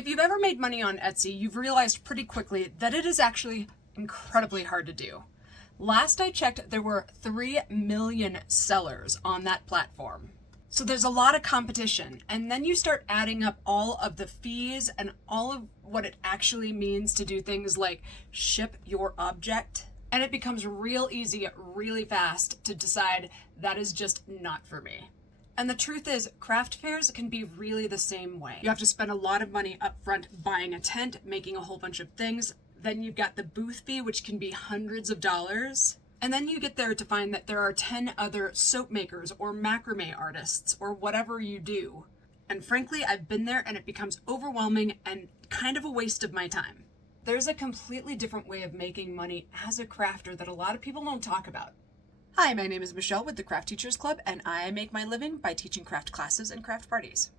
If you've ever made money on Etsy, you've realized pretty quickly that it is actually incredibly hard to do. Last I checked, there were 3 million sellers on that platform. So there's a lot of competition, and then you start adding up all of the fees and all of what it actually means to do things like ship your object, and it becomes real easy, really fast to decide that is just not for me. And the truth is, craft fairs can be really the same way. You have to spend a lot of money up front buying a tent, making a whole bunch of things. Then you've got the booth fee, which can be hundreds of dollars. And then you get there to find that there are 10 other soap makers or macrame artists or whatever you do. And frankly, I've been there and it becomes overwhelming and kind of a waste of my time. There's a completely different way of making money as a crafter that a lot of people don't talk about. Hi, my name is Michelle with the Craft Teachers Club, and I make my living by teaching craft classes and craft parties.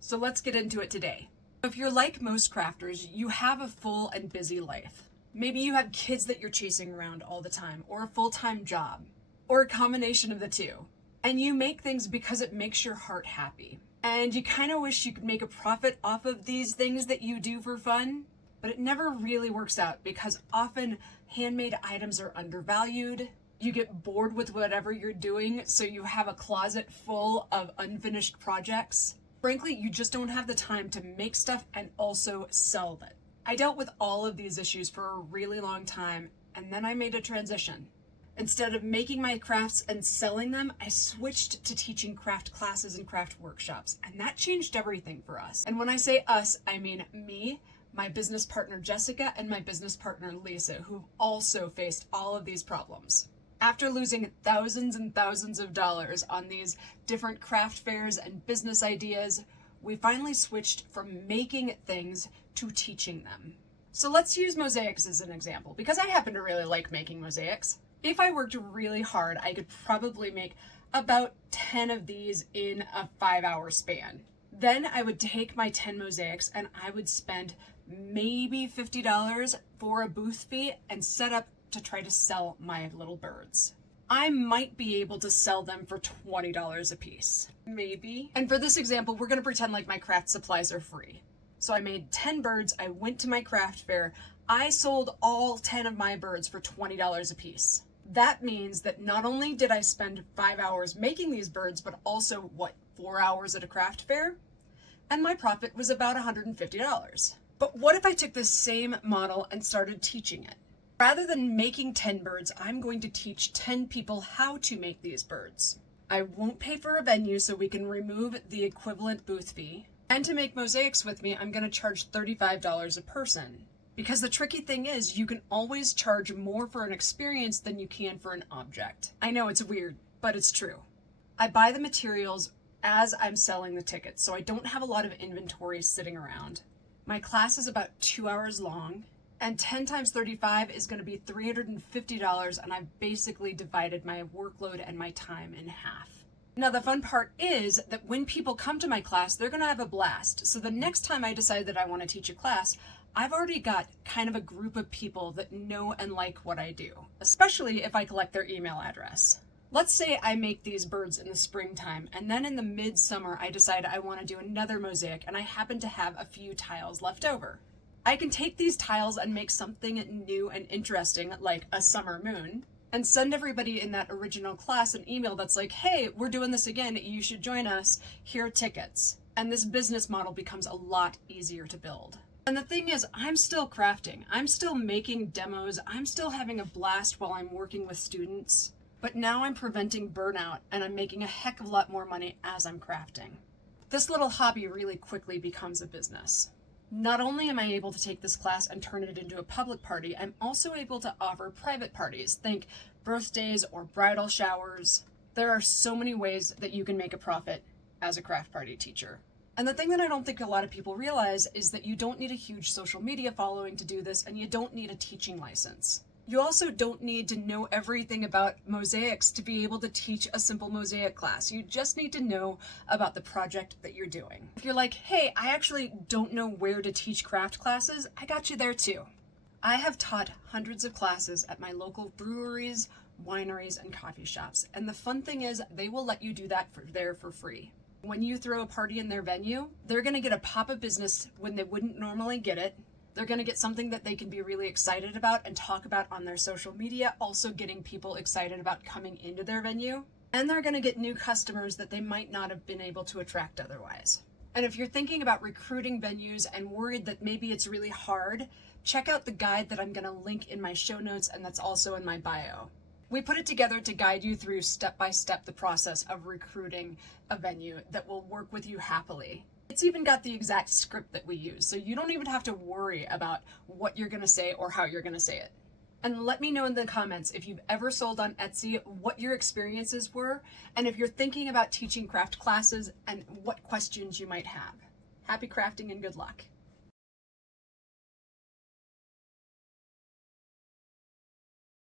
So let's get into it today. If you're like most crafters, you have a full and busy life. Maybe you have kids that you're chasing around all the time, or a full-time job, or a combination of the two. And you make things because it makes your heart happy. And you kind of wish you could make a profit off of these things that you do for fun, but it never really works out because often handmade items are undervalued. You get bored with whatever you're doing, so you have a closet full of unfinished projects. Frankly, you just don't have the time to make stuff and also sell it. I dealt with all of these issues for a really long time, and then I made a transition. Instead of making my crafts and selling them, I switched to teaching craft classes and craft workshops, and that changed everything for us. And when I say us, I mean me, my business partner Jessica, and my business partner Lisa, who've also faced all of these problems. After losing thousands and thousands of dollars on these different craft fairs and business ideas, we finally switched from making things to teaching them. So let's use mosaics as an example, because I happen to really like making mosaics. If I worked really hard, I could probably make about 10 of these in a 5-hour span. Then I would take my 10 mosaics and I would spend maybe $50 for a booth fee and set up to try to sell my little birds. I might be able to sell them for $20 a piece, maybe. And for this example, we're gonna pretend like my craft supplies are free. So I made 10 birds, I went to my craft fair, I sold all 10 of my birds for $20 a piece. That means that not only did I spend 5 hours making these birds, but also, 4 hours at a craft fair? And my profit was about $150. But what if I took this same model and started teaching it? Rather than making 10 birds, I'm going to teach 10 people how to make these birds. I won't pay for a venue so we can remove the equivalent booth fee. And to make mosaics with me, I'm going to charge $35 a person. Because the tricky thing is, you can always charge more for an experience than you can for an object. I know it's weird, but it's true. I buy the materials as I'm selling the tickets, so I don't have a lot of inventory sitting around. My class is about 2 hours long, and 10 times 35 is going to be $350, and I've basically divided my workload and my time in half. Now the fun part is that when people come to my class, they're going to have a blast. So the next time I decide that I want to teach a class, I've already got kind of a group of people that know and like what I do, especially if I collect their email address. Let's say I make these birds in the springtime, and then in the midsummer I decide I want to do another mosaic, and I happen to have a few tiles left over. I can take these tiles and make something new and interesting, like a summer moon, and send everybody in that original class an email that's like, hey, we're doing this again, you should join us, here are tickets. And this business model becomes a lot easier to build. And the thing is, I'm still crafting, I'm still making demos, I'm still having a blast while I'm working with students, but now I'm preventing burnout and I'm making a heck of a lot more money as I'm crafting. This little hobby really quickly becomes a business. Not only am I able to take this class and turn it into a public party, I'm also able to offer private parties. Think birthdays or bridal showers. There are so many ways that you can make a profit as a craft party teacher. And the thing that I don't think a lot of people realize is that you don't need a huge social media following to do this, and you don't need a teaching license. You also don't need to know everything about mosaics to be able to teach a simple mosaic class. You just need to know about the project that you're doing. If you're like, hey, I actually don't know where to teach craft classes, I got you there too. I have taught hundreds of classes at my local breweries, wineries, and coffee shops. And the fun thing is they will let you do that there for free. When you throw a party in their venue, they're going to get a pop of business when they wouldn't normally get it. They're going to get something that they can be really excited about and talk about on their social media, also getting people excited about coming into their venue. And they're going to get new customers that they might not have been able to attract otherwise. And if you're thinking about recruiting venues and worried that maybe it's really hard, check out the guide that I'm going to link in my show notes, and that's also in my bio. We put it together to guide you through step-by-step the process of recruiting a venue that will work with you happily. It's even got the exact script that we use, so you don't even have to worry about what you're going to say or how you're going to say it. And let me know in the comments if you've ever sold on Etsy, what your experiences were, and if you're thinking about teaching craft classes and what questions you might have. Happy crafting and good luck.